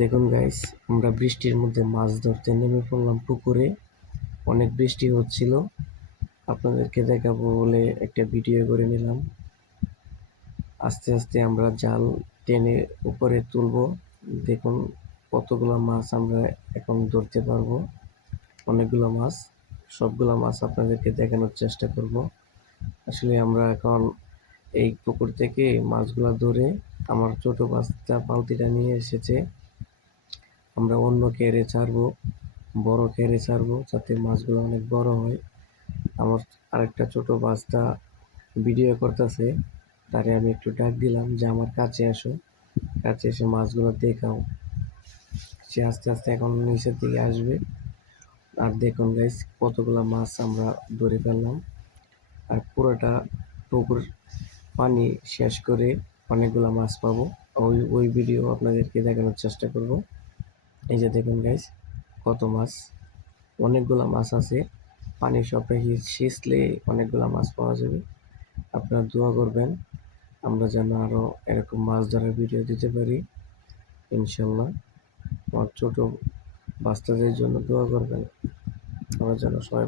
দেখুন গাইস, আমরা বৃষ্টির মধ্যে মাছ ধরতে নেমে পড়লাম পুকুরে। অনেক বৃষ্টি হচ্ছিল, আপনাদেরকে দেখাবো বলে একটা ভিডিও করে নিলাম। আস্তে আস্তে আমরা জাল টেনে উপরে তুলবো। দেখুন কতগুলো মাছ আমরা এখন ধরতে পারবো। অনেকগুলো মাছ, সবগুলো মাছ আপনাদেরকে দেখানোর চেষ্টা করব। আসলে আমরা এখন এই পুকুর থেকে মাছগুলো ধরে আমার ছোট বাচ্চা বালতিটা নিয়ে এসেছে। আমরা অন্য কেরে ছাড়বো, বড় কেরে ছাড়বো যাতে মাছগুলো অনেক বড় হয়। আমার আরেকটা ছোট বাচ্চা ভিডিও করতেছে, তারে আমি একটু ডাক দিলাম যে আমার কাছে আসো, কাছে এসে মাছগুলো দেখাও। সে আস্তে আস্তে এখন নিচের দিকে আসবে। আর দেখুন গাইস, কতগুলো মাছ আমরা ধরে ফেললাম। আর পুরোটা পুকুর পানি শেষ করে অনেকগুলো মাছ পাবো। ওই ভিডিও আপনাদেরকে দেখানোর চেষ্টা করব। এই যে দেখুন গাইস, কত মাছ, অনেকগুলা মাছ আছে। পানি সবটা সিঁচলে অনেকগুলা মাছ পাওয়া যাবে। আপনারা দোয়া করবেন আমরা যেন আরো এরকম মাছ ধরার ভিডিও দিতে পারি ইনশাল্লাহ। আমার ছোট বাচ্চাদের জন্য দোয়া করবেন, আমরা যেন সবাই